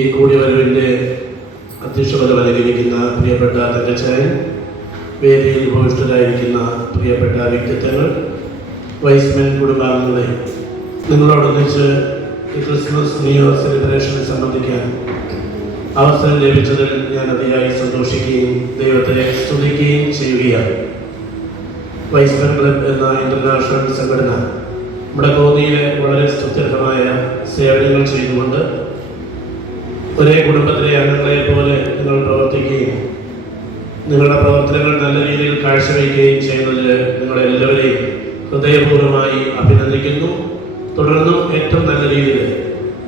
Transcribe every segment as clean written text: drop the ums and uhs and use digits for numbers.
ഈ കൂടിവരവിൻ്റെ അധ്യക്ഷപദം അലങ്കരിക്കുന്ന പ്രിയപ്പെട്ട തങ്കച്ചായൻ, വേദിയിൽ ഉപവിഷ്ടരായിരിക്കുന്ന പ്രിയപ്പെട്ട വ്യക്തിത്വങ്ങൾ, വൈസ്മെൻ കുടുംബാംഗങ്ങളെ, നിങ്ങളോടൊന്നിച്ച് ഈ ക്രിസ്മസ് ന്യൂ ഇയർ സെലിബ്രേഷനിൽ സംബന്ധിക്കാൻ അവസരം ലഭിച്ചതിൽ ഞാൻ അതിയായി സന്തോഷിക്കുകയും ദൈവത്തെ സ്തുതിക്കുകയും ചെയ്യുകയാണ്. വൈസ്മെൻ ക്ലബ് എന്ന ഇൻ്റർനാഷണൽ സംഘടന നമ്മുടെ കോന്നിയിലെ വളരെ സ്തുത്യർഹമായ സേവനങ്ങൾ ചെയ്തുകൊണ്ട് ഒരേ കുടുംബത്തിലെ അംഗങ്ങളെ പോലെ നിങ്ങൾ പ്രവർത്തിക്കുകയും നിങ്ങളുടെ പ്രവർത്തനങ്ങൾ നല്ല രീതിയിൽ കാഴ്ചവെക്കുകയും ചെയ്യുന്നതിൽ നിങ്ങളെല്ലാവരെയും ഹൃദയപൂർവ്വമായി അഭിനന്ദിക്കുന്നു. തുടർന്നും ഏറ്റവും നല്ല രീതിയിൽ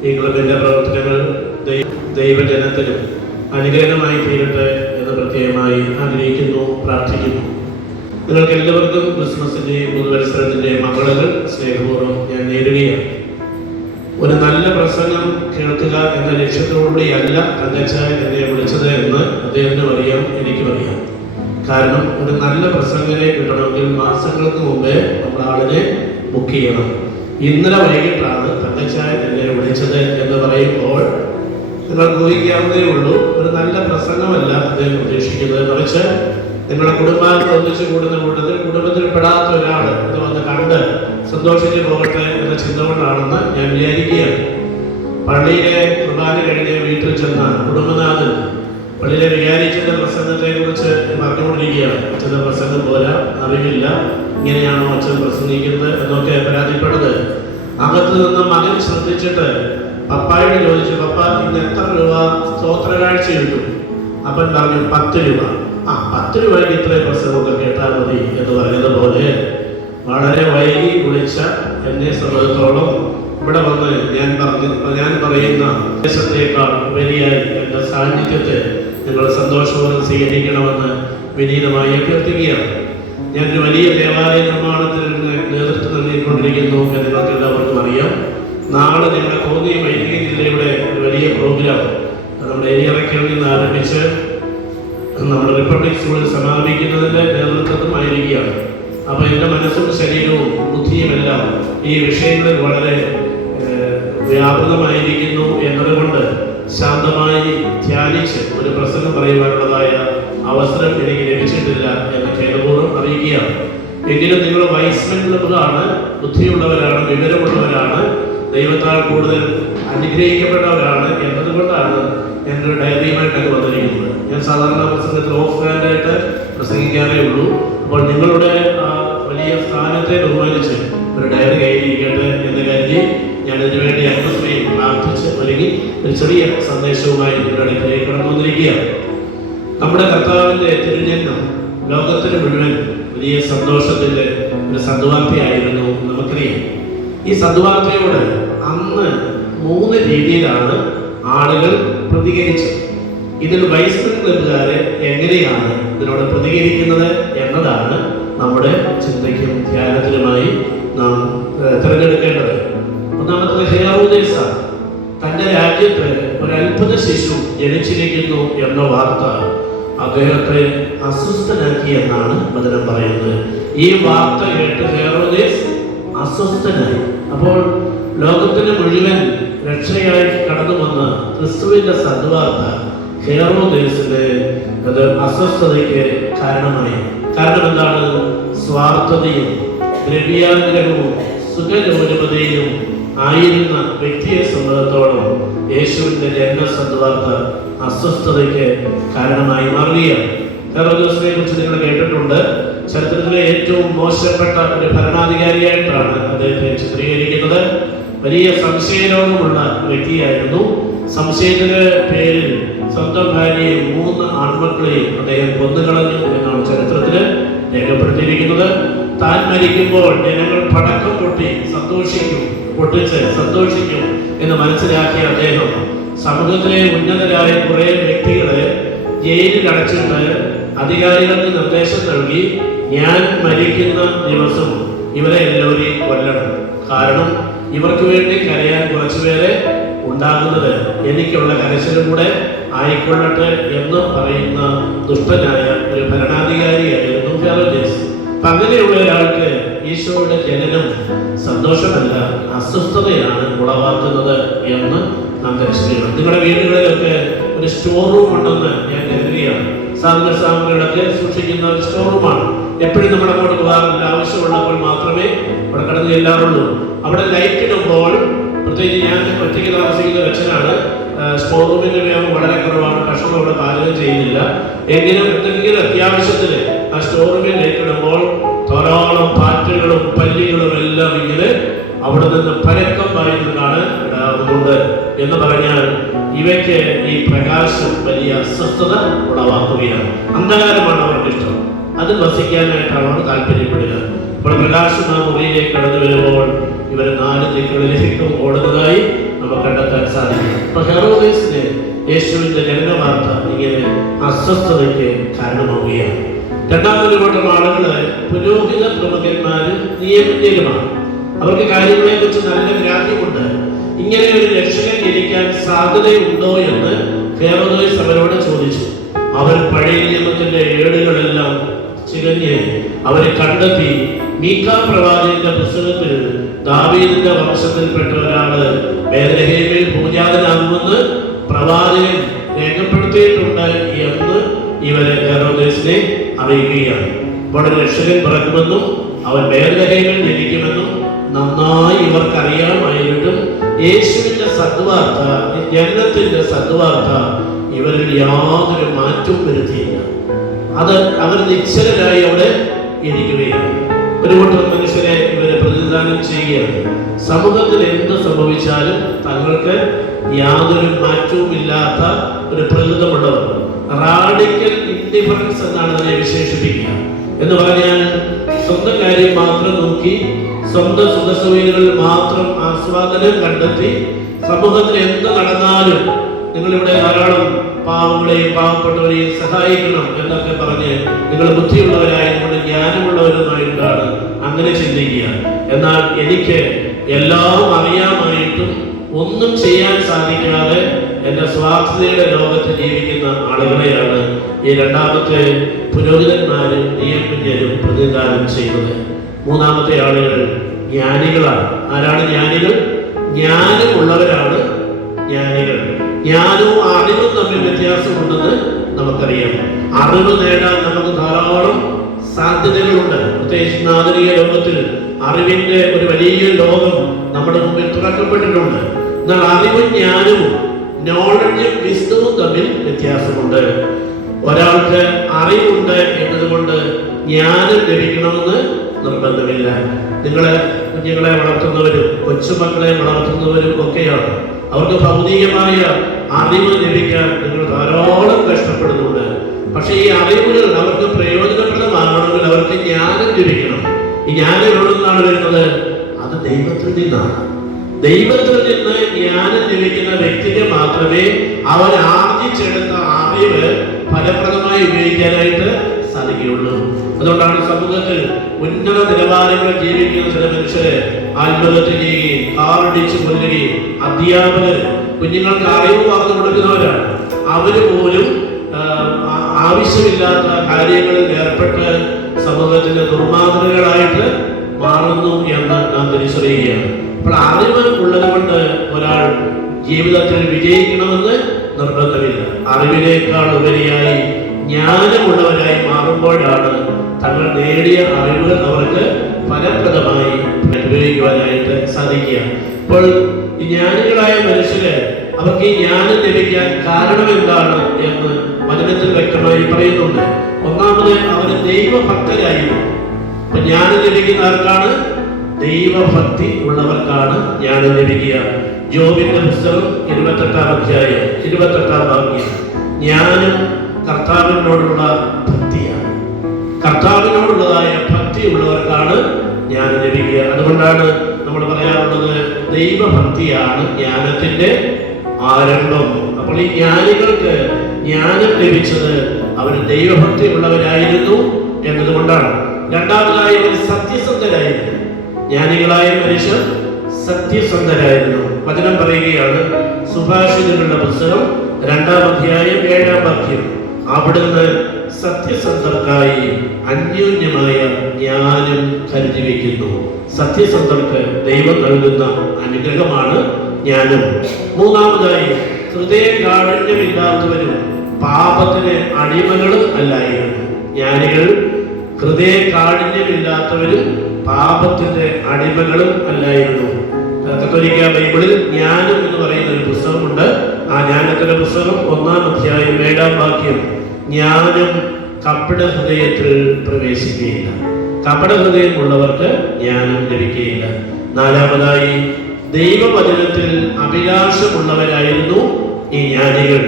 ഈ ക്ലബിൻ്റെ പ്രവർത്തനങ്ങൾ ദൈവജനത്തിനും അനുഗ്രഹമായി തീരട്ടെ എന്ന് പ്രത്യേകമായി ആഗ്രഹിക്കുന്നു, പ്രാർത്ഥിക്കുന്നു. നിങ്ങൾക്ക് എല്ലാവർക്കും ക്രിസ്മസിൻ്റെയും പുതുവത്സരത്തിൻ്റെയും മംഗളങ്ങൾ സ്നേഹപൂർവ്വം ഞാൻ നേരുകയാണ്. ഒരു നല്ല പ്രസംഗം കേൾക്കുക എന്ന ലക്ഷ്യത്തോടുകൂടിയല്ല തങ്കച്ചായൻ എന്നെ വിളിച്ചത് എന്ന് അദ്ദേഹത്തിനും അറിയാം, എനിക്കും അറിയാം. കാരണം ഒരു നല്ല പ്രസംഗനെ കിട്ടണമെങ്കിൽ മാസങ്ങൾക്ക് മുമ്പേ നമ്മൾ ആളിനെ ബുക്ക് ചെയ്യണം. ഇന്നലെ വൈകിട്ടാണ് തങ്കച്ചായൻ എന്നെ വിളിച്ചത് എന്ന് പറയുമ്പോൾ നിങ്ങൾക്ക് ഊഹിക്കാവുന്നതേ ഉള്ളൂ, ഒരു നല്ല പ്രസംഗമല്ല അദ്ദേഹം ഉദ്ദേശിക്കുന്നത്. മറിച്ച് നിങ്ങളുടെ കുടുംബാംഗങ്ങൾ ഒന്നിച്ചു കൂടുന്ന കൂട്ടത്തിൽ കുടുംബത്തിൽ പെടാത്ത ഒരാൾ ഇത് വന്ന് കണ്ട് സന്തോഷിച്ച് പോകട്ടെ എന്ന ചിന്ത കൊണ്ടാണെന്ന് ഞാൻ വിചാരിക്കുകയാണ്. പള്ളിയിലെ കുർബാന കഴിഞ്ഞ് വീട്ടിൽ ചെന്ന കുടുംബനാഥൻ പള്ളിയിലെ വികാരിച്ചന്റെ പ്രസംഗത്തെ കുറിച്ച് പറഞ്ഞുകൊണ്ടിരിക്കുകയാണ്. അച്ഛൻ്റെ പ്രസംഗം പോരാ, അറിവില്ല, ഇങ്ങനെയാണോ അച്ഛൻ പ്രസംഗിക്കുന്നത് എന്നൊക്കെ പരാതിപ്പെടുന്നത്. അകത്ത് നിന്ന് മകൻ ശ്രദ്ധിച്ചിട്ട് പപ്പായോട് ചോദിച്ചു, പപ്പ ഇന്ന് എത്ര രൂപ സ്തോത്ര കാഴ്ച കിട്ടും? അപ്പൻ പറഞ്ഞു 10 രൂപ. 10 രൂപയ്ക്ക് ഇത്രയും പ്രസംഗമൊക്കെ കേട്ടാൽ മതി എന്ന് പറഞ്ഞതുപോലെ വളരെ വൈകി വിളിച്ച എന്നെ സംബന്ധിച്ചോളം ഇവിടെ വന്ന് ഞാൻ പറയുന്ന ദേശത്തേക്കാൾ ഉപരിയായി എൻ്റെ സാന്നിധ്യത്തെ നിങ്ങൾ സന്തോഷപൂർവ്വം സ്വീകരിക്കണമെന്ന് വിനീതമായി അഭ്യർത്ഥിക്കുകയാണ്. ഞാനൊരു വലിയ ദേവാലയ നിർമ്മാണത്തിൽ നേതൃത്വം നൽകിക്കൊണ്ടിരിക്കുന്നു എന്ന് നിങ്ങൾക്ക് എല്ലാവർക്കും അറിയാം. നാളെ നിങ്ങളുടെ കോന്നി വൈദിക ജില്ലയുടെ ഒരു വലിയ പ്രോഗ്രാം നമ്മുടെ ഏരിയറയ്ക്കിൽ നിന്ന് ആരംഭിച്ച് നമ്മുടെ റിപ്പബ്ലിക് സ്കൂളിൽ സമാപിക്കുന്നതിൻ്റെ നേതൃത്വമായിരിക്കുകയാണ്. അപ്പോൾ എൻ്റെ മനസ്സും ശരീരവും ബുദ്ധിയും എല്ലാം ഈ വിഷയങ്ങളിൽ വളരെ വ്യാപൃതമായിരിക്കുന്നു എന്നതുകൊണ്ട് ശാന്തമായി ധ്യാനിച്ച് ഒരു പ്രസംഗം പറയുവാനുള്ളതായ അവസരം എനിക്ക് ലഭിച്ചിട്ടില്ല എന്ന് ഖേദപൂർവ്വം അറിയിക്കുകയാണ്. എങ്കിലും നിങ്ങൾ വൈസ്മെൻ ക്ലബ്ബാണ്, ബുദ്ധിയുള്ളവരാണ്, വിവരമുള്ളവരാണ്, ദൈവത്താൽ കൂടുതൽ അനുഗ്രഹിക്കപ്പെട്ടവരാണ് എന്നതുകൊണ്ടാണ് എൻ്റെ ഡയറിയുമായിട്ടൊക്കെ വന്നിരിക്കുന്നത്. ഞാൻ സാധാരണ പ്രസംഗത്തിൽ ഓഫ് ഹാൻഡായിട്ട് പ്രസംഗിക്കാറേ ഉള്ളൂ. അപ്പോൾ നിങ്ങളുടെ ആ വലിയ സ്ഥാനത്തെ ബഹുമാനിച്ച് ഒരു ഡയറി കയ്യിലിരിക്കട്ടെ എന്ന് കരുതി ഞാൻ ഇതിനുവേണ്ടി അല്പസമയം പ്രാർത്ഥിച്ച് ഒരുങ്ങി ഒരു ചെറിയ സന്ദേശവുമായി നിങ്ങളുടെ അടുത്തേക്ക് കടന്നു വന്നിരിക്കുകയാണ്. നമ്മുടെ കർത്താവിൻ്റെ തിരുജന്മം ലോകത്തിന് മുഴുവൻ വലിയ സന്തോഷത്തിൻ്റെ ഒരു സദ്വാർത്തയായിരുന്നു നമുക്കറിയാം. ഈ സദ്വാർത്തയോട് അന്ന് 3 രീതിയിലാണ് ആളുകൾ പ്രതികരിച്ചത്. ഇതിൽ വൈസ്മെൻ ക്ലബ്ബുകാരെ എങ്ങനെയാണ് ഇതിനോട് പ്രതികരിക്കുന്നത് എന്നതാണ് നമ്മുടെ ചിന്തയ്ക്കും ധ്യാനത്തിനുമായി നാം തിരഞ്ഞെടുക്കേണ്ടത്. ഒന്നാമത്തെ ഹെറോദേസ തൻ്റെ രാജ്യത്ത് ഒരു അത്ഭുത ശിശു ജനിച്ചിരിക്കുന്നു എന്ന വാർത്ത അദ്ദേഹത്തെ അസ്വസ്ഥനാക്കി എന്നാണ് വചനം പറയുന്നത്. ഈ വാർത്ത കേട്ട് ഹെറോദേസ് അസ്വസ്ഥനായി. അപ്പോൾ ലോകത്തിന് മുഴുവൻ രക്ഷയായി കടന്നു വന്ന ക്രിസ്തുവിന്റെ സദ്വാർത്ത ഹെറോദേസിന്റെ അത് അസ്വസ്ഥതയ്ക്ക് കാരണമായി. കാരണം എന്താണ്? സ്വാർത്ഥതയും ദ്രവ്യാഗ്രഹവും സുഖലോലുപതയും ആയിരുന്ന വ്യക്തിയെ സംബന്ധിച്ചോളം യേശുവിന്റെ ജന്മ സദ്വാർത്ത അസ്വസ്ഥതയ്ക്ക് കാരണമായി മാറുകയാണ്. ഹെറോദേസിനെ കുറിച്ച് നിങ്ങൾ കേട്ടിട്ടുണ്ട്. ചരിത്രത്തിലെ ഏറ്റവും മോശപ്പെട്ട ഒരു ഭരണാധികാരിയായിട്ടാണ് അദ്ദേഹത്തെ ചിത്രീകരിക്കുന്നത്. വലിയ സംശയരോഗമുള്ള വ്യക്തിയായിരുന്നു. സംശയത്തിന്റെ പേരിൽ സ്വന്തം ഭാര്യയെയും 3 ആൺമക്കളെയും അദ്ദേഹം കൊന്നുകളഞ്ഞു എന്നാണ് ചരിത്രത്തിൽ രേഖപ്പെടുത്തിയിരിക്കുന്നത്. താൻ മരിക്കുമ്പോൾ ജനങ്ങൾ പടക്കം പൊട്ടിച്ച് സന്തോഷിക്കും എന്ന് മനസ്സിലാക്കിയ അദ്ദേഹം സമൂഹത്തിലെ ഉന്നതരായ കുറെ വ്യക്തികളെ ജയിലിൽ അടച്ചിട്ട് അധികാരികൾക്ക് നിർദ്ദേശം നൽകി, ഞാൻ മരിക്കുന്ന ദിവസം ഇവരെ എല്ലാവരെയും കൊല്ലണം. കാരണം ഇവർക്ക് വേണ്ടി കരയാൻ കുറച്ചുപേരെ ഉണ്ടാകുന്നത് എനിക്കുള്ള കരച്ചിലും കൂടെ ആയിക്കൊള്ളട്ടെ എന്ന് പറയുന്ന ദുഷ്ടനായ ഒരു ഭരണാധികാരിയായിരുന്നു ഹെറോദേസ്. അങ്ങനെയുള്ള ഒരാൾക്ക് ഈശോയുടെ ജനനം സന്തോഷമല്ല, അസ്വസ്ഥതയാണ് ഉളവാക്കുന്നത് എന്ന് നാം ദർശിക്കണം. നിങ്ങളുടെ വീടുകളിലൊക്കെ ഒരു സ്റ്റോർ റൂം ഉണ്ടെന്ന് ഞാൻ കരുതുകയാണ്. സാമഗ്രികളൊക്കെ സൂക്ഷിക്കുന്ന ഒരു സ്റ്റോർ റൂമാണ്. എപ്പോഴും നമ്മൾ അങ്ങോട്ട് പോകാറില്ല, ആവശ്യമുള്ളപ്പോൾ മാത്രമേ അവിടെ കടന്നു ചെല്ലാറുള്ളൂ. അവിടെ ലൈറ്റ് ഇടുമ്പോൾ, പ്രത്യേകിച്ച് ഞാൻ ഒറ്റയ്ക്ക് താമസിക്കുന്ന അച്ഛനാണ്, സ്റ്റോർ റൂമിന്റെ ഉപയോഗം വളരെ കുറവാണ്. ഭക്ഷണം അവിടെ പാചകം ചെയ്യുന്നില്ല. എങ്കിലും എന്തെങ്കിലും അത്യാവശ്യത്തിൽ ആ സ്റ്റോർ റൂമിൽ ലൈറ്റ് ഇടുമ്പോൾ ധാരാളം പാറ്റുകളും പല്ലികളും എല്ലാം ഇങ്ങനെ അവിടെ നിന്ന് പരക്കം പായുന്നതാണ് ഇടാറുണ്ട്. എന്ന് പറഞ്ഞാൽ ഇവയ്ക്ക് ഈ പ്രകാശം വലിയ അസ്വസ്ഥത ഉളവാക്കുകയാണ്. അന്ധകാരമാണ് അവർക്ക് ഇഷ്ടം, അത് വസിക്കാനായിട്ടാണ് അവർ താല്പര്യപ്പെടുക. ഇപ്പോൾ പ്രകാശം ആ മുറിയിലേക്ക് കടന്നു വരുമ്പോൾ ഇവർ 4 ദിക്കുകളിലേക്കും ഓടുന്നതായി നമുക്ക് കണ്ടെത്താൻ സാധിക്കും. അപ്പൊ ഹെറോദേസിന് യേശുവിന്റെ ജനന വാർത്ത ഇങ്ങനെ അസ്വസ്ഥതയ്ക്ക് കാരണമാവുകയാണ്. രണ്ടാമതൊരു കൂട്ടം ആളുകള് പുരോഹിത പ്രമുഖന്മാരും നിയമജ്ഞരുമാണ്. അവർക്ക് കാര്യങ്ങളെ കുറിച്ച് നല്ല ഗ്രാഹ്യമുണ്ട്. ഇങ്ങനെ ഒരു രക്ഷകൻ ജനിക്കാൻ സാധ്യതയുണ്ടോ എന്ന് ഹെറോദേസ് അവരോട് ചോദിച്ചു. അവർ പഴയ നിയമത്തിന്റെ ഏടുകളെല്ലാം ചികഞ്ഞ് അവരെ കണ്ടെത്തി. മീഖാ പ്രവാചകന്റെ പുസ്തകത്തിൽ ദാവീദിന്റെ വംശത്തിൽപ്പെട്ട ഒരാള് ബേത്ലഹേമിൽ പൂജാതനാകുമെന്ന് പ്രവാചകൻ രേഖപ്പെടുത്തിയിട്ടുണ്ട് എന്ന് ഇവരെ ഹെറോദേസിനെ അറിയിക്കുകയാണ്. അപ്പോൾ രക്ഷകൻ പിറക്കുമെന്നും അവൻ ബേത്ലഹേമിൽ ജനിക്കുമെന്നും നന്നായി ഇവർക്കറിയാമായിട്ടും യേശുവിന്റെ സദ്വാർത്ത, ജനനത്തിന്റെ സദ്വാർത്ത ഇവരിൽ യാതൊരു മാറ്റവും വരുത്തിയില്ല. അത് അവർ നിശ്ചലരായി അവിടെ ഇരിക്കുകയാണ്. ഒരു കൂട്ടം മനുഷ്യരെ ഇവരെ പ്രതിനിധാനം ചെയ്യുകയാണ്. സമൂഹത്തിൽ എന്ത് സംഭവിച്ചാലും തങ്ങൾക്ക് യാതൊരു മാറ്റവും ഇല്ലാത്ത ഒരു പ്രകൃതമുള്ളവർ, റാഡിക്കൽ ഇൻഡിഫറൻസ് എന്നാണ് അതിനെ വിശേഷിപ്പിക്കുക. എന്ന് പറഞ്ഞാൽ സ്വന്തം കാര്യം മാത്രം നോക്കി, സ്വന്തം സുഖസൗകര്യങ്ങളിൽ മാത്രം ആസ്വാദനം കണ്ടെത്തി, സമൂഹത്തിൽ എന്ത് നടന്നാലും നിങ്ങളിവിടെ ധാരാളം പാവങ്ങളെയും പാവപ്പെട്ടവരെയും സഹായിക്കണം എന്നൊക്കെ പറഞ്ഞ് നിങ്ങൾ ബുദ്ധിയുള്ളവരായതുകൊണ്ട് ജ്ഞാനമുള്ളവരുമായിട്ടാണ് അങ്ങനെ ചിന്തിക്കുക. എന്നാൽ എനിക്ക് എല്ലാം അറിയാമായിട്ടും ഒന്നും ചെയ്യാൻ സാധിക്കാതെ എന്റെ സ്വാർത്ഥതയുടെ ലോകത്ത് ജീവിക്കുന്ന ആളുകളെയാണ് ഈ രണ്ടാമത്തെ പുരോഹിതന്മാരും നിയമജ്ഞരും പ്രതിനിധാനം ചെയ്യുന്നത്. മൂന്നാമത്തെ ആളുകൾ ജ്ഞാനികളാണ്. ആരാണ് ജ്ഞാനികൾ? ജ്ഞാനമുള്ളവരാണ് ജ്ഞാനികൾ. ജ്ഞാനവും അറിവും തമ്മിൽ വ്യത്യാസമുണ്ടെന്ന് നമുക്കറിയാം. അറിവ് നേടാൻ നമുക്ക് ധാരാളം സാധ്യതകളുണ്ട്. പ്രത്യേകിച്ച് ആധുനിക ലോകത്തിൽ അറിവിന്റെ ഒരു വലിയ ലോകം നമ്മുടെ മുമ്പിൽ തുറക്കപ്പെട്ടിട്ടുണ്ട്. എന്നാൽ അറിവും ജ്ഞാനവും, നോളജും വിസ്ഡവും തമ്മിൽ വ്യത്യാസമുണ്ട്. ഒരാൾക്ക് അറിവുണ്ട് എന്നതുകൊണ്ട് ജ്ഞാനം ലഭിക്കണമെന്ന് നിർബന്ധമില്ല. നിങ്ങളെ കുഞ്ഞുങ്ങളെ വളർത്തുന്നവരും കൊച്ചുമക്കളെ വളർത്തുന്നവരും ഒക്കെയാണ്. അവർക്ക് ഭൗതികമായ അറിവ് ലഭിക്കാൻ നിങ്ങൾ ധാരാളം കഷ്ടപ്പെടുന്നുണ്ട്. പക്ഷെ ഈ അറിവുകൾ അവർക്ക് പ്രയോജനപ്രദമാകണമെങ്കിൽ അവർക്ക് ജ്ഞാനം ലഭിക്കണം. ഈ ജ്ഞാനം എവിടെ നിന്നാണ് വരുന്നത്? അത് ദൈവത്തിൽ നിന്നാണ്. ദൈവത്തിൽ നിന്ന് ജ്ഞാനം ലഭിക്കുന്ന വ്യക്തിക്ക് മാത്രമേ അവൻ ആർജിച്ചെടുത്ത അറിവ് ഫലപ്രദമായി ഉപയോഗിക്കാനായിട്ട് സാധിക്കുകയുള്ളൂ. അതുകൊണ്ടാണ് സമൂഹത്തിൽ ഉന്നത നിലവാരങ്ങളിൽ ജീവിക്കുന്ന ചില മനുഷ്യര് ആത്മഹത്യ ചെയ്യുകയും കാറടിച്ച് കൊല്ലുകയും, അധ്യാപകർ കുഞ്ഞുങ്ങൾക്ക് അറിവ് പകർന്നു കൊടുക്കുന്നവരാണ്. അവര് പോലും ആവശ്യമില്ലാത്ത കാര്യങ്ങളിൽ ഏർപ്പെട്ട് സമൂഹത്തിന്റെ ദുർമാതൃകളായിട്ട് മാറുന്നു എന്ന് നാം തിരിച്ചറിയുകയാണ്. അപ്പോൾ അറിവ് ഉള്ളത് കൊണ്ട് ഒരാൾ ജീവിതത്തിൽ വിജയിക്കണമെന്ന് നിർബന്ധമില്ല. അറിവിനേക്കാൾ ഉപരിയായി ജ്ഞാനമുള്ളവരായി മാറുമ്പോഴാണ് തങ്ങൾ നേടിയ അറിവുകൾ അവർക്ക് ഫലപ്രദമായി ഉപയോഗിക്കുവാനായിട്ട് സാധിക്കുക. അപ്പോൾ ഈ ജ്ഞാനികളായ മനുഷ്യര് അവർക്ക് ഈ ജ്ഞാനം ലഭിക്കാൻ കാരണം എന്താണ് എന്ന് വചനത്തിൽ വ്യക്തമായി പറയുന്നുണ്ട്. ഒന്നാമത് അവര് ദൈവഭക്തരായിരുന്നു. അപ്പൊ ജ്ഞാനം ലഭിക്കുന്ന ആർക്കാണ്? ദൈവഭക്തി ഉള്ളവർക്കാണ് ജ്ഞാനം ലഭിക്കുക. ജോബിന്റെ പുസ്തകം 28-ാം അധ്യായം 28-ാം വാക്യം, ജ്ഞാനം കർത്താവിനോടുള്ള ഭക്തിയാണ്. കർത്താവിനോടുള്ളതായ ഭക്തി ഉള്ളവർക്കാണ് ജ്ഞാനം ലഭിക്കുക. അതുകൊണ്ടാണ് നമ്മൾ പറയാറുള്ളത് ദൈവഭക്തിയാണ് ജ്ഞാനത്തിന്റെ ആരംഭം. അപ്പോൾ ഈ ജ്ഞാനികൾക്ക് ജ്ഞാനം ലഭിച്ചത് അവർ ദൈവഭക്തി ഉള്ളവരായിരുന്നു എന്നതുകൊണ്ടാണ്. രണ്ടാമതായി അവർ സത്യസന്ധരായിരുന്നു. ജ്ഞാനികളായ മനുഷ്യർ സത്യസന്ധരായിരുന്നു. വചനം പറയുകയാണ്, സുഭാഷിതങ്ങളുടെ പുസ്തകം 2-ാം അധ്യായം 7-ാം വാക്യം, അവിടുന്ന് സത്യസന്ധർക്കായി അന്യോന്യമായ ജ്ഞാനം കരുതി വയ്ക്കുന്നു. സത്യസന്ധർക്ക് ദൈവം നൽകുന്ന അനുഗ്രഹമാണ് ജ്ഞാനം. മൂന്നാമതായി, ഹൃദയ കാഠിന്യമില്ലാത്തവരും പാപത്തിന് അടിമകളും അല്ലായിരുന്നു. ജ്ഞാനികൾ ഹൃദയ കാഠിന്യമില്ലാത്തവരും പാപത്തിന്റെ അടിമകളും അല്ലായിരുന്നു. കത്തോലിക്ക ബൈബിളിൽ ജ്ഞാനം എന്ന് പറയുന്ന ഒരു പുസ്തകമുണ്ട്. ആ ജ്ഞാനത്തിന്റെ പുസ്തകം 1-ാം അധ്യായം 7-ാം വാക്യം, ജ്ഞാനം കപട ഹൃദയത്തിൽ പ്രവേശിക്കുകയില്ല. കപട ഹൃദയമുള്ളവർക്ക് ജ്ഞാനം ലഭിക്കുകയില്ല. നാലാമതായി, ദൈവവചനത്തിൽ അഭിലാഷമുള്ളവരായിരുന്നു ഈ ജ്ഞാനികൾ.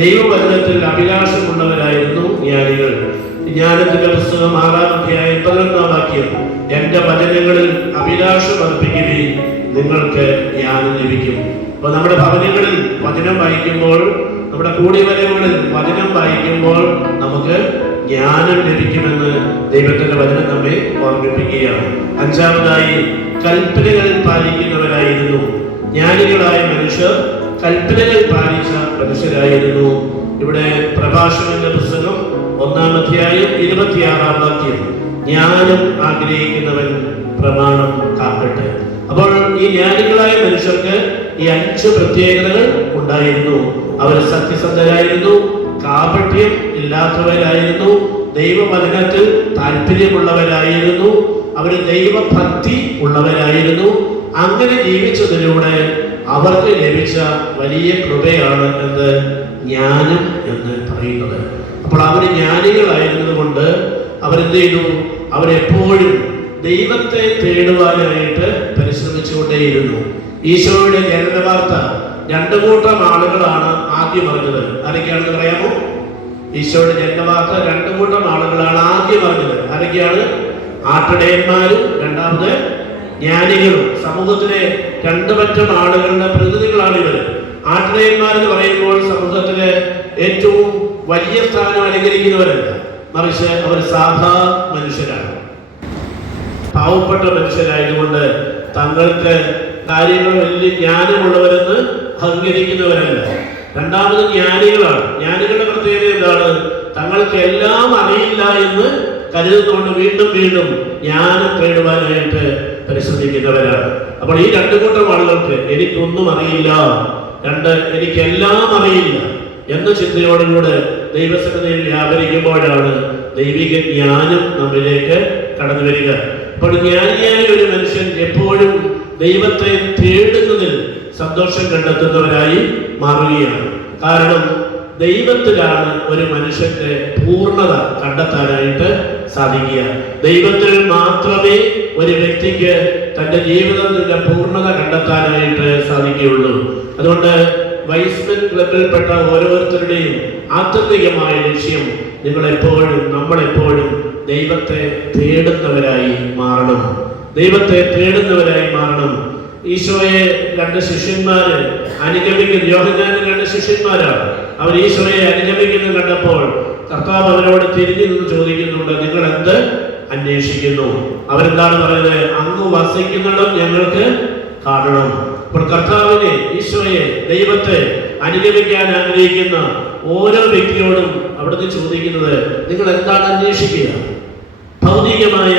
ദൈവവചനത്തിൽ അഭിലാഷമുള്ളവരായിരുന്നു ജ്ഞാനികൾ. ജ്ഞാനത്തിന്റെ പുസ്തകം 6-ാം അധ്യായം 11-ാം വാക്യം, എന്റെ വചനങ്ങളിൽ അഭിലാഷം അർപ്പിക്കുകയും നിങ്ങൾക്ക് ജ്ഞാനം ലഭിക്കും. അപ്പൊ നമ്മുടെ ഭവനങ്ങളിൽ വചനം വായിക്കുമ്പോൾ, നമ്മുടെ കൂടിവരവുകളിൽ വചനം വായിക്കുമ്പോൾ നമുക്ക് ജ്ഞാനം ലഭിക്കുമെന്ന് ദൈവത്തിന്റെ വചനം നമ്മെ ഓർമ്മിപ്പിക്കുകയാണ്. അഞ്ചാമതായി, കൽപ്പനകൾ പാലിക്കുന്നവരായിരുന്നു. ജ്ഞാനികളായ മനുഷ്യർ കൽപ്പനകൾ പാലിച്ച മനുഷ്യരായിരുന്നു. ഇവിടെ പ്രഭാഷകന്റെ പുസ്തകം 1-ാം അധ്യായം 26-ാം വാക്യം, ജ്ഞാനം ആഗ്രഹിക്കുന്നവൻ പ്രമാണം കാക്കട്ടെ. അപ്പോൾ ഈ ജ്ഞാനികളായ മനുഷ്യർക്ക് ഈ 5 പ്രത്യേകതകൾ ഉണ്ടായിരുന്നു. അവർ സത്യസന്ധരായിരുന്നു, കാപട്യം ഇല്ലാത്തവരായിരുന്നു, ദൈവവചനത്തിൽ താല്പര്യമുള്ളവരായിരുന്നു, അവർ ദൈവഭക്തി ഉള്ളവരായിരുന്നു. അങ്ങനെ ജീവിച്ചതിലൂടെ അവർക്ക് ലഭിച്ച വലിയ കൃപയാണ് എന്ത്? ജ്ഞാനം എന്ന് പറയുന്നത്. അപ്പോൾ അവർ ജ്ഞാനികളായിരുന്നത് കൊണ്ട് അവരെന്ത് ചെയ്തു? അവരെപ്പോഴും ദൈവത്തെ തേടുവാനായിട്ട് പരിശ്രമിച്ചുകൊണ്ടേയിരുന്നു. ഈശോയുടെ ജനന വാർത്ത 2 കൂട്ടം ആളുകളാണ് ആദ്യം അറിഞ്ഞത്. ആരൊക്കെയാണെന്ന് പറയാമോ? ഈശോയുടെ ജനന വാർത്ത 2 കൂട്ടം ആളുകളാണ് ആദ്യം അറിഞ്ഞത്. ആരൊക്കെയാണ്? ആട്ടിടയന്മാരും രണ്ടാമത് ജ്ഞാനികളും. സമൂഹത്തിലെ 2 പറ്റം ആളുകളുടെ പ്രതിനിധികളാണ് ഇവർ. ആട്ടിടയന്മാരെന്ന് പറയുമ്പോൾ സമൂഹത്തിലെ ഏറ്റവും വലിയ സ്ഥാനം അലങ്കരിക്കുന്നവരല്ല, മറിച്ച് അവർ സാധാ മനുഷ്യരാണ്. പാവപ്പെട്ട മനുഷ്യരായതുകൊണ്ട് തങ്ങൾക്ക് കാര്യങ്ങൾ വലിയ ജ്ഞാനമുള്ളവരെന്ന് അഹങ്കരിക്കുന്നവരല്ല. രണ്ടാമത് ജ്ഞാനികളാണ്. ജ്ഞാനികളുടെ പ്രത്യേകത എന്താണ്? തങ്ങൾക്ക് എല്ലാം അറിയില്ല എന്ന് കരുതുന്നുകൊണ്ട് വീണ്ടും വീണ്ടും ജ്ഞാനം തേടുവാനായിട്ട് പരിശ്രമിക്കുന്നവരാണ്. അപ്പോൾ ഈ 2 കൂട്ടം ആളുകൾക്ക് എനിക്കൊന്നും അറിയില്ല, 2 എനിക്കെല്ലാം അറിയില്ല എന്ന ചിന്തയോടുകൂടെ ദൈവസന്നിധിയിൽ വ്യാപരിക്കുമ്പോഴാണ് ദൈവിക ജ്ഞാനം നമ്മിലേക്ക് കടന്നു വരിക. അപ്പോൾ ജ്ഞാനിയായ ഒരു മനുഷ്യൻ എപ്പോഴും ദൈവത്തെ തേടുന്നതിൽ സന്തോഷം കണ്ടെത്തുന്നവരായി മാറുകയാണ്. കാരണം ദൈവത്തിലാണ് ഒരു മനുഷ്യന്റെ പൂർണ്ണത കണ്ടെത്താനായിട്ട് സാധിക്കുക. ദൈവത്തിൽ മാത്രമേ ഒരു വ്യക്തിക്ക് തന്റെ ജീവിതത്തിന്റെ പൂർണ്ണത കണ്ടെത്താനായിട്ട് സാധിക്കുകയുള്ളൂ. അതുകൊണ്ട് വൈസ്മെൻ ക്ലബിൽപ്പെട്ട ഓരോരുത്തരുടെയും ആത്യന്തികമായ ലക്ഷ്യം നമ്മളെപ്പോഴും ദൈവത്തെ തേടുന്നവരായി മാറണം. ദൈവത്തെ തേടുന്നവരായി മാറണം. ഈശോയെ 2 ശിഷ്യന്മാര് അനുഗമിക്കുന്ന, യോഹന്നാന് 2 ശിഷ്യന്മാരാണ്. അവർ ഈശോയെ അനുഗമിക്കുന്നത് കണ്ടപ്പോൾ കർത്താവ് അവരോട് തിരിഞ്ഞു നിന്ന് ചോദിക്കുന്നുണ്ട്, നിങ്ങൾ എന്ത് അന്വേഷിക്കുന്നു? അവരെന്താണ് പറയുന്നത്? അങ്ങ് വസിക്കുന്നിടം ഞങ്ങൾക്ക് കാണണം. അപ്പോൾ കർത്താവിനെ, ഈശോയെ, ദൈവത്തെ അനുഗമിക്കാൻ ആഗ്രഹിക്കുന്ന ഓരോ വ്യക്തിയോടും അവിടുന്ന് ചോദിക്കുന്നത്, നിങ്ങൾ എന്താണ് അന്വേഷിക്കുക? ഭൗതികമായ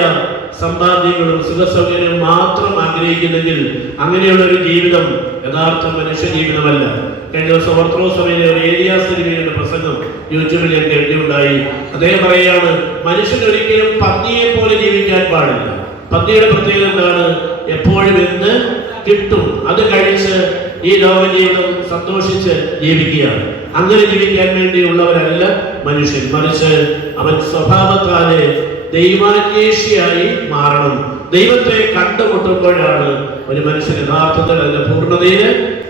സമ്പാദ്യങ്ങളും സുഖസൗകര്യവും മാത്രം ആഗ്രഹിക്കുന്നെങ്കിൽ അങ്ങനെയുള്ള ഒരു ജീവിതം യഥാർത്ഥ മനുഷ്യ ജീവിതമല്ല. കഴിഞ്ഞ ദിവസം ഓർത്തഡോക്സ് സഭയിലെ ഒരു ഏലിയാസ് തിരുമേനിയുടെ പ്രസംഗം യൂട്യൂബിൽ ഞാൻ കേൾക്കുകയുണ്ടായി. അദ്ദേഹം പറയുകയാണ്, മനുഷ്യൻ ഒരിക്കലും പന്നിയെ പോലെ ജീവിക്കാൻ പാടില്ല. പന്നിയുടെ പ്രത്യേകത എന്താണ്? എപ്പോഴും എന്ത് കിട്ടും അത് കഴിച്ച് ഈ ലോക ജീവിതം സന്തോഷിച്ച് ജീവിക്കുകയാണ്. അങ്ങനെ ജീവിക്കാൻ വേണ്ടിയുള്ളവരല്ല മനുഷ്യൻ, മറിച്ച് അവൻ സ്വഭാവത്താലെ ദൈവാന്വേഷിയായി മാറണം. ദൈവത്തെ കണ്ടുമുട്ടുമ്പോഴാണ് ഒരു മനുഷ്യൻ യഥാർത്ഥത്തിൽ അതിന്റെ പൂർണ്ണതയിൽ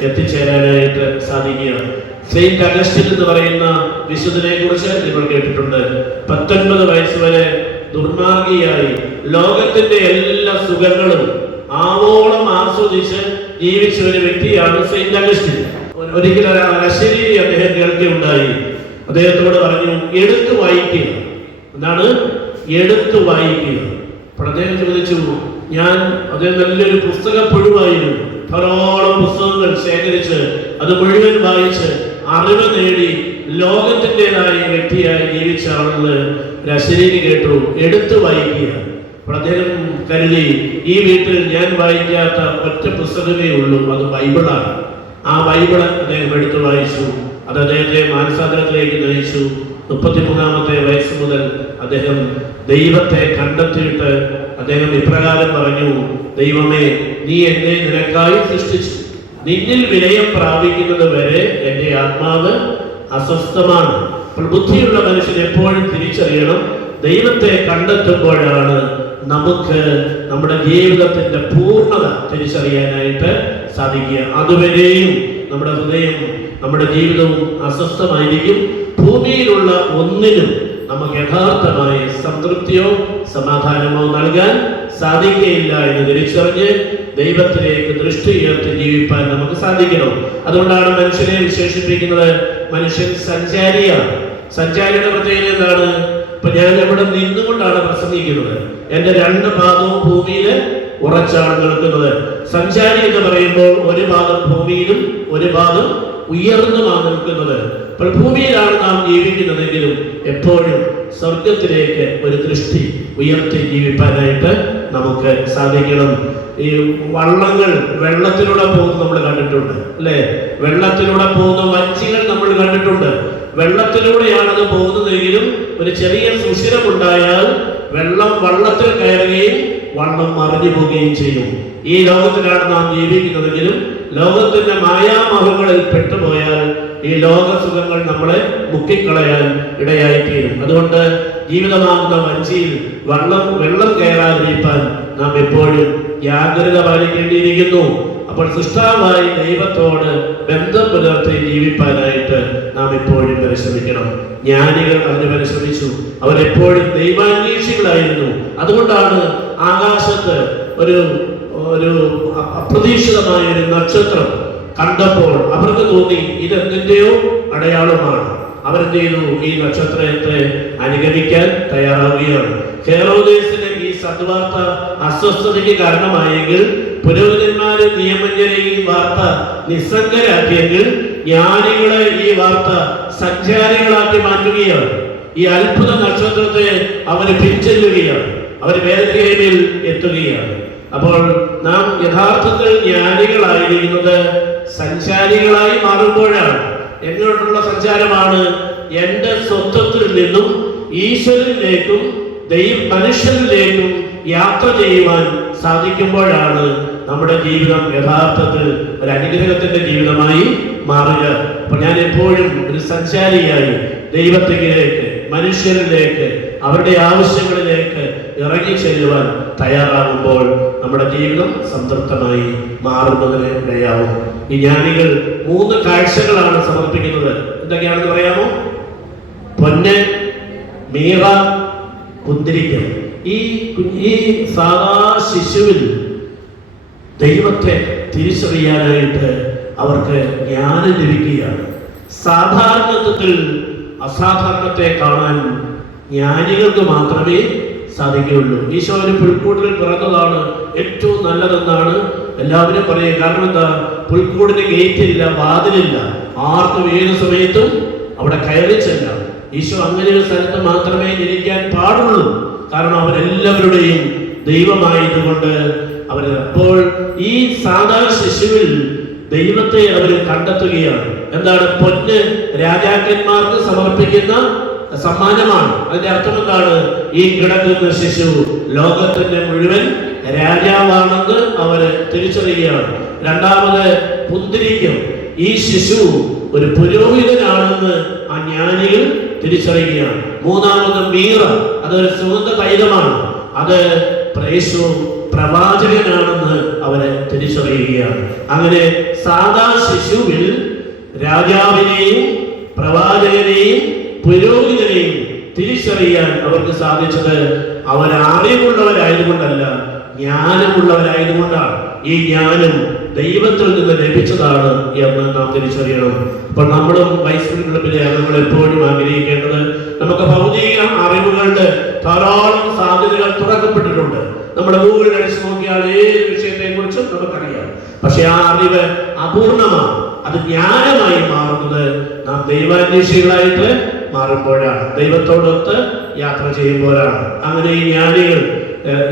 എത്തിച്ചേരാനായിട്ട് സാധിക്കുക. സെയിന്റ് അഗസ്റ്റിൻ എന്ന് പറയുന്ന വിശുദ്ധനെ കുറിച്ച് നിങ്ങൾ കേട്ടിട്ടുണ്ട്. 19 വയസ്സ് വരെ ദുർമാർഗിയായി ലോകത്തിന്റെ എല്ലാ സുഖങ്ങളും ആവോളം ആസ്വദിച്ച് ജീവിച്ച ഒരു വ്യക്തിയാണ് സെയിന്റ് അഗസ്റ്റിൻ. ഒരിക്കലും അശരീരി അദ്ദേഹം കേൾക്കുകയുണ്ടായി. അദ്ദേഹത്തോട് പറഞ്ഞു, എടുത്തു വായിക്കുക. എന്താണ് എടുത്തു വായിക്കുക? അപ്പോൾ അദ്ദേഹം ചോദിച്ചു, അദ്ദേഹം നല്ലൊരു പുസ്തകപ്പുഴുവായിരുന്നു. ധാരാളം പുസ്തകങ്ങൾ ശേഖരിച്ച് അത് മുഴുവൻ വായിച്ച് അറിവ് നേടി ലോകത്തിൻ്റെതായ വ്യക്തിയായി ജീവിച്ച ആളെന്ന് ഒരു അശരീരി കേട്ടു. എടുത്തു വായിക്കുക. അപ്പോൾ അദ്ദേഹം കരുതി ഈ വീട്ടിൽ ഞാൻ വായിക്കാത്ത ഒറ്റ പുസ്തകമേ ഉള്ളൂ, അത് ബൈബിളാണ്. ആ ബൈബിൾ അദ്ദേഹം എടുത്തു വായിച്ചു. അത് അദ്ദേഹത്തെ മാനസാന്തരത്തിലേക്ക് നയിച്ചു. 33-ാമത്തെ വയസ്സ് മുതൽ അദ്ദേഹം ദൈവത്തെ കണ്ടെത്തിയിട്ട് അദ്ദേഹം ഇപ്രകാരം പറഞ്ഞു: ദൈവമേ, നീ എന്നെ നിനക്കായി സൃഷ്ടിച്ചു. നിന്നിൽ വിനയം പ്രാപിക്കുന്നത് വരെ എൻ്റെ ആത്മാവ് അസ്വസ്ഥമാണ്. അപ്പോൾ ബുദ്ധിയുള്ള മനുഷ്യൻ എപ്പോഴും തിരിച്ചറിയണം, ദൈവത്തെ കണ്ടെത്തുമ്പോഴാണ് നമുക്ക് നമ്മുടെ ജീവിതത്തിന്റെ പൂർണ്ണത തിരിച്ചറിയാനായിട്ട് സാധിക്കുക. അതുവരെയും നമ്മുടെ ഹൃദയം, നമ്മുടെ ജീവിതവും അസ്വസ്ഥമായിരിക്കും. ഭൂമിയിലുള്ള ഒന്നിനും നമുക്ക് യഥാർത്ഥമായ സംതൃപ്തിയോ സമാധാനമോ നൽകാൻ സാധിക്കുകയില്ല എന്ന് തിരിച്ചറിഞ്ഞ് ദൈവത്തിലേക്ക് ദൃഷ്ടി ഉയർത്തി ജീവിപ്പാൻ നമുക്ക് സാധിക്കണം. അതുകൊണ്ടാണ് മനുഷ്യനെ വിശേഷിപ്പിക്കുന്നത് മനുഷ്യൻ സഞ്ചാരിയാണ്. സഞ്ചാരിയുടെ പ്രത്യേകത എന്താണ്? ഇപ്പൊ ഞാൻ ഇവിടെ നിന്നുകൊണ്ടാണ് പ്രസംഗിക്കുന്നത്. എൻ്റെ 2 പാദവും ഭൂമിയിൽ ഉറച്ചാണ് നിൽക്കുന്നത്. സഞ്ചാരി എന്ന് പറയുമ്പോൾ ഒരു പാദം ഭൂമിയിലും ഒരു പാദം ഉയർന്നുമാണ് നിൽക്കുന്നത്. അപ്പോൾ ഭൂമിയിലാണ് നാം ജീവിക്കുന്നതെങ്കിലും എപ്പോഴും സ്വർഗത്തിലേക്ക് ഒരു ദൃഷ്ടി ഉയർത്തി ജീവിപ്പാനായിട്ട് നമുക്ക് സാധിക്കണം. ഈ വള്ളങ്ങൾ വെള്ളത്തിലൂടെ പോകുന്നത് നമ്മൾ കണ്ടിട്ടുണ്ട്, അല്ലെ? വെള്ളത്തിലൂടെ പോകുന്ന വഞ്ചികൾ നമ്മൾ കണ്ടിട്ടുണ്ട്. വെള്ളത്തിലൂടെയാണത് പോകുന്നതെങ്കിലും ഒരു ചെറിയ സുഷിരമുണ്ടായാൽ വെള്ളം വള്ളത്തിൽ കയറുകയും വള്ളം മറിഞ്ഞു പോവുകയും ചെയ്യും. ഈ ലോകത്തിലാണ് നാം ജീവിക്കുന്നതെങ്കിലും ലോകത്തിന്റെ മായാമഹങ്ങളിൽ പെട്ടുപോയാൽ ഈ ലോകസുഖങ്ങൾ നമ്മളെ മുക്കിക്കളയാൻ ഇടയായിത്തീരും. അതുകൊണ്ട് ജീവിതമാകുന്ന വഞ്ചിയിൽ വെള്ളം കയറാതിരിക്കാൻ നാം എപ്പോഴും ജാഗ്രത പാലിക്കേണ്ടിയിരിക്കുന്നു. അപ്പോൾ സൃഷ്ടാവായി ദൈവത്തോട് ബന്ധം പുലർത്തി ജീവിപ്പാനായിട്ട് നാം എപ്പോഴും പരിശ്രമിക്കണം. ജ്ഞാനികൾ അതിന് പരിശ്രമിച്ചു. അവരെപ്പോഴും ദൈവാന്വേഷികളായിരുന്നു. അതുകൊണ്ടാണ് ആകാശത്ത് ഒരു അപ്രതീക്ഷിതമായ ഒരു നക്ഷത്രം കണ്ടപ്പോൾ അവർക്ക് തോന്നി ഇതെന്തിന്റെയോ അടയാളമാണ്. അവരെന്ത് ചെയ്തു? ഈ നക്ഷത്രത്തെ അനുഗമിക്കാൻ തയ്യാറാവുകയാണ്. ഹെറോദേസിന് ഈ സദ്വാർത്ത അസ്വസ്ഥതയ്ക്ക് കാരണമായെങ്കിൽ, പുരോഹിതന്മാരെ നിയമജ്ഞരെ ഈ വാർത്ത നിസ്സംഗരാക്കിയെങ്കിൽ, ജ്ഞാനികളെ ഈ വാർത്ത സഞ്ചാരികളാക്കി മാറ്റുകയാണ്. ഈ അത്ഭുത നക്ഷത്രത്തെ അവര് പിൻചെല്ലുകയാണ്. അവർ വേദനയിൽ എത്തുകയാണ്. അപ്പോൾ നാം യഥാർത്ഥത്തിൽ ജ്ഞാനികളായിരിക്കുന്നത് സഞ്ചാരികളായി മാറുമ്പോഴാണ്. എങ്ങോട്ടുള്ള സഞ്ചാരമാണ്? എൻ്റെ സ്വത്വത്തിൽ നിന്നും ഈശ്വരനിലേക്കും മനുഷ്യനിലേക്കും യാത്ര ചെയ്യുവാൻ സാധിക്കുമ്പോഴാണ് നമ്മുടെ ജീവിതം യഥാർത്ഥത്തിൽ ഒരു അനുഗ്രഹത്തിന്റെ ജീവിതമായി മാറുക. അപ്പൊ ഞാൻ എപ്പോഴും ഒരു സഞ്ചാരിയായി ദൈവത്തിലേക്ക്, മനുഷ്യരിലേക്ക്, അവരുടെ ആവശ്യങ്ങളിലേക്ക് ഇറങ്ങി ചെല്ലുവാൻ തയ്യാറാകുമ്പോൾ നമ്മുടെ ജീവിതം സംതൃപ്തമായി മാറുന്നതിന് ഇടയാവും. ഈ ജ്ഞാനികൾ 3 കാഴ്ചകളാണ് സമർപ്പിക്കുന്നത്. എന്തൊക്കെയാണെന്ന് പറയാമോ? പൊന്ന്, മീറ, കുന്തിരിക്കം. ഈ സാധാ ശിശുവിൽ ദൈവത്തെ തിരിച്ചറിയാനായിട്ട് അവർക്ക് ജ്ഞാനം ലഭിക്കുകയാണ്. സാധാരണത്വത്തിൽ അസാധാരണത്തെ കാണാൻ ജ്ഞാനികൾക്ക് മാത്രമേ സാധിക്കുകയുള്ളൂ. ഈശോ ഒരു പുൽക്കൂട്ടിൽ പിറന്നതാണ് ഏറ്റവും നല്ലതെന്നാണ് എല്ലാവരും പറയുക. കാരണം എന്താ? പുൽക്കൂടിന് ഗേറ്റില്ല, വാതിലില്ല, ആർക്കും ഏത് സമയത്തും അവിടെ കയറി ചെല്ലാം. ഈശോ അങ്ങനെ ഒരു സ്ഥലത്ത് മാത്രമേ ജനിക്കാൻ പാടുള്ളൂ. കാരണം അവരെല്ലാവരുടെയും ദൈവമായതുകൊണ്ട് അപ്പോൾ ഈ സാധാരണ ശിശുവിൽ ദൈവത്തെ അവർ കണ്ടെത്തുകയാണ്. എന്താണ്? പൊന്ന് രാജാക്കന്മാർക്ക് സമർപ്പിക്കുന്ന സമ്മാനമാണ്. അതിന്റെ അർത്ഥം എന്താണ്? ഈ കിടക്കുന്ന ശിശു ലോകത്തിന്റെ മുഴുവൻ രാജാവാണെന്ന് അവര് തിരിച്ചറിയുകയാണ്. രണ്ടാമത് പുന്തിരിക്കം. ഈ ശിശു ഒരു പുരോഹിതനാണെന്ന് ആ ജ്ഞാനികൾ തിരിച്ചറിയുകയാണ്. മൂന്നാമത് മീറ, അതൊരു സുഗന്ധ തൈലമാണ്. അത് യേശു പ്രവാചകനാണെന്ന് അവരെ തിരിച്ചറിയുകയാണ്. അങ്ങനെ സാധാ ശിശുവിൽ രാജാവിനെയും പ്രവാചകനെയും പുരോഹിതനെയും തിരിച്ചറിയാൻ അവർക്ക് സാധിച്ചത് അവരറിവുള്ളവരായതുകൊണ്ടല്ല, ജ്ഞാനമുള്ളവരായതുകൊണ്ടാണ്. ഈ ജ്ഞാനം ദൈവത്തിൽ നിന്ന് ലഭിച്ചതാണ് എന്ന് നാം തിരിച്ചറിയണം. അപ്പോൾ നമ്മളും വൈസ്മിൻ ക്ലബിലെ അംഗങ്ങൾ എപ്പോഴും ആഗ്രഹിക്കേണ്ടത്, നമുക്ക് ഭൗതിക അറിവുകളുടെ ധാരാളം സാധ്യതകൾ തുറക്കപ്പെട്ടിട്ടുണ്ട്. നമ്മുടെ ഗൂഗിളിൽ അടിച്ചു നോക്കിയാൽ ഏത് വിഷയത്തെ കുറിച്ചും നമുക്കറിയാം. പക്ഷെ ആ അറിവ് അപൂർണമാണ്. അത് ജ്ഞാനമായി മാറുന്നത് നാം ദൈവാന്വേഷികളായിട്ട് മാറുമ്പോഴാണ്, ദൈവത്തോടൊത്ത് യാത്ര ചെയ്യുമ്പോഴാണ്. അങ്ങനെ ഈ ജ്ഞാനികൾ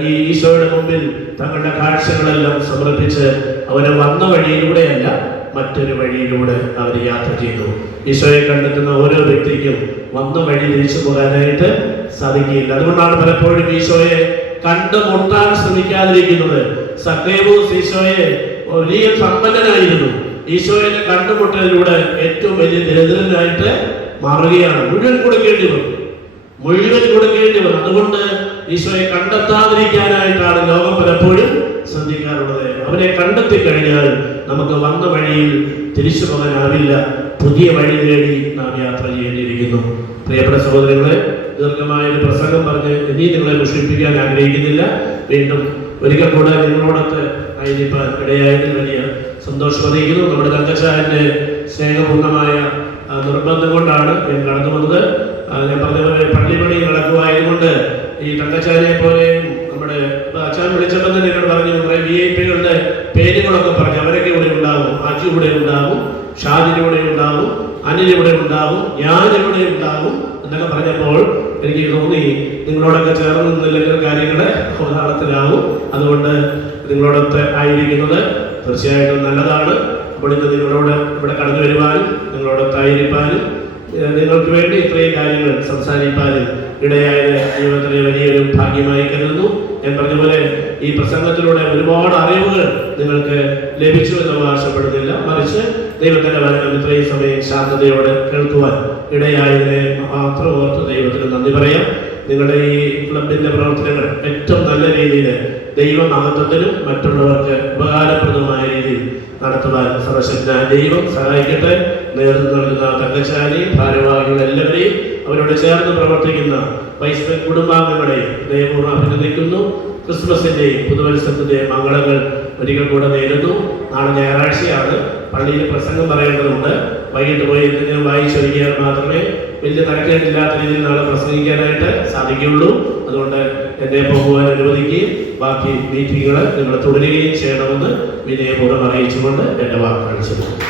ഈ ഈശോയുടെ മുമ്പിൽ തങ്ങളുടെ കാഴ്ചകളെല്ലാം സമർപ്പിച്ച് അവരെ വന്ന വഴിയിലൂടെയല്ല മറ്റൊരു വഴിയിലൂടെ അവർ യാത്ര ചെയ്തു. ഈശോയെ കണ്ടെത്തുന്ന ഓരോ വ്യക്തിക്കും വന്ന വഴി തിരിച്ചു പോകാനായിട്ട് സാധിക്കുകയില്ല. അതുകൊണ്ടാണ് പലപ്പോഴും ഈശോയെ കണ്ടുമുട്ടാൻ ശ്രമിക്കാതിരിക്കുന്നത്. സക്കേവൂസ് ഈശോയെ വലിയ സമ്പന്നനായിരുന്നു. ഈശോയെ കണ്ടുമുട്ടലിലൂടെ ഏറ്റവും വലിയ ദരിദ്രനായിട്ട് മാറുകയാണ്. മുഴുവൻ കൊടുക്കേണ്ടി വന്നു. അതുകൊണ്ട് ഈശോയെ കണ്ടെത്താതിരിക്കാനായിട്ടാണ് ലോകം പലപ്പോഴും ശ്രദ്ധിക്കാറുള്ളത്. അവനെ കണ്ടെത്തി കഴിഞ്ഞാൽ നമുക്ക് വന്ന വഴിയിൽ തിരിച്ചു പോകാനാവില്ല. പുതിയ വഴി തേടി നാം യാത്ര ചെയ്യേണ്ടിയിരിക്കുന്നു. പ്രിയപ്പെട്ട സഹോദരങ്ങളെ, ദീർഘമായൊരു പ്രസംഗം പറഞ്ഞ് ഇനി നിങ്ങളെ മുഷിപ്പിക്കാൻ ആഗ്രഹിക്കുന്നില്ല. വീണ്ടും ഒരിക്കൽ കൂടെ നിങ്ങളോടൊത്ത് ആയിരിക്കാൻ ഇടയായതിൽ വലിയ സന്തോഷം അറിയിക്കുന്നു. നമ്മുടെ തങ്കച്ചായന്റെ സ്നേഹപൂർണ്ണമായ നിർബന്ധം കൊണ്ടാണ് ഞാൻ കടന്നു വന്നത്. ഞാൻ പറഞ്ഞ പള്ളിപ്പണി നടക്കുവായതുകൊണ്ട് ഈ തങ്കച്ചാനെ പോലെയും നമ്മുടെ അച്ഛൻ വിളിച്ചപ്പോൾ തന്നെ എന്നോട് പറഞ്ഞു, കുറെ VIP-കളുടെ പേരുകളൊക്കെ പറഞ്ഞു. അവരൊക്കെ ഇവിടെ ഉണ്ടാവും, അജു ഇവിടെ ഉണ്ടാവും, ഷാജിന് ഇവിടെ ഉണ്ടാവും, അനിൽ ഇവിടെ ഉണ്ടാവും, ഞാനിവിടെ ഉണ്ടാവും എന്നൊക്കെ പറഞ്ഞപ്പോൾ എനിക്ക് തോന്നി നിങ്ങളോടൊക്കെ ചേർന്ന് നിന്നില്ലെങ്കിൽ കാര്യങ്ങൾ അവതാളത്തിലാവും. അതുകൊണ്ട് നിങ്ങളോടൊത്ത് ആയിരിക്കുന്നത് തീർച്ചയായിട്ടും നല്ലതാണ്. അപ്പോൾ ഇന്ന് നിങ്ങളോട് ഇവിടെ കടന്നു വരുവാനും നിങ്ങളോടൊത്തായിരിക്കാനും നിങ്ങൾക്ക് വേണ്ടി ഇത്രയും കാര്യങ്ങൾ സംസാരിക്കാനും ഇടയായത് ജീവിതത്തിലെ വലിയൊരു ഭാഗ്യമായി കരുതുന്നു. ഞാൻ പറഞ്ഞ പോലെ ഈ പ്രസംഗത്തിലൂടെ ഒരുപാട് അറിവുകൾ നിങ്ങൾക്ക് ലഭിച്ചു എന്ന് അവകാശപ്പെടുന്നില്ല. മറിച്ച് ദൈവത്തിന്റെ വചനം ഇത്രയും സമയം ശാന്തതയോടെ കേൾക്കുവാൻ ഇടയായതിനെ മാത്രം ഓർത്ത് ദൈവത്തിന് നന്ദി പറയാം. നിങ്ങളുടെ ഈ ക്ലബിന്റെ പ്രവർത്തനങ്ങൾ ഏറ്റവും നല്ല രീതിയിൽ ദൈവമഹത്വത്തിനും മറ്റുള്ളവർക്ക് ഉപകാരപ്രദമായ രീതിയിൽ നടത്തുവാൻ സർവശക്തനായ ദൈവം സഹായിക്കട്ടെ. നേതൃത്വം നൽകുന്ന തങ്കച്ചാരി ഭാരവാഹികൾ എല്ലാവരെയും അവരോട് ചേർന്ന് പ്രവർത്തിക്കുന്ന വൈസ്മൻ കുടുംബാംഗങ്ങളെയും ദൈവപൂർവ്വം അഭിനന്ദിക്കുന്നു. ക്രിസ്മസിന്റെയും പുതുവത്സരത്തിന്റെയും മംഗളങ്ങൾ ഒരിക്കൽ കൂടെ നേരുന്നു. നാളെ ഞായറാഴ്ചയാണ്. പള്ളിയിൽ പ്രസംഗം പറയേണ്ടതുണ്ട്. വൈകിട്ട് പോയി എന്തെങ്കിലും വായിച്ചൊരുക്കിയാൽ മാത്രമേ വലിയ തരക്കേടില്ലാത്ത രീതിയിൽ നാളെ പ്രസംഗിക്കാനായിട്ട് സാധിക്കുകയുള്ളൂ. അതുകൊണ്ട് എന്നെ പോകുവാൻ അനുവദിക്കുകയും ബാക്കി മീറ്റിങ്ങുകൾ നിങ്ങൾ തുടരുകയും ചെയ്യണമെന്ന് വിനയപൂർവ്വം അറിയിച്ചുകൊണ്ട് എൻ്റെ വാക്കുകൾ ചെലുത്തുന്നു.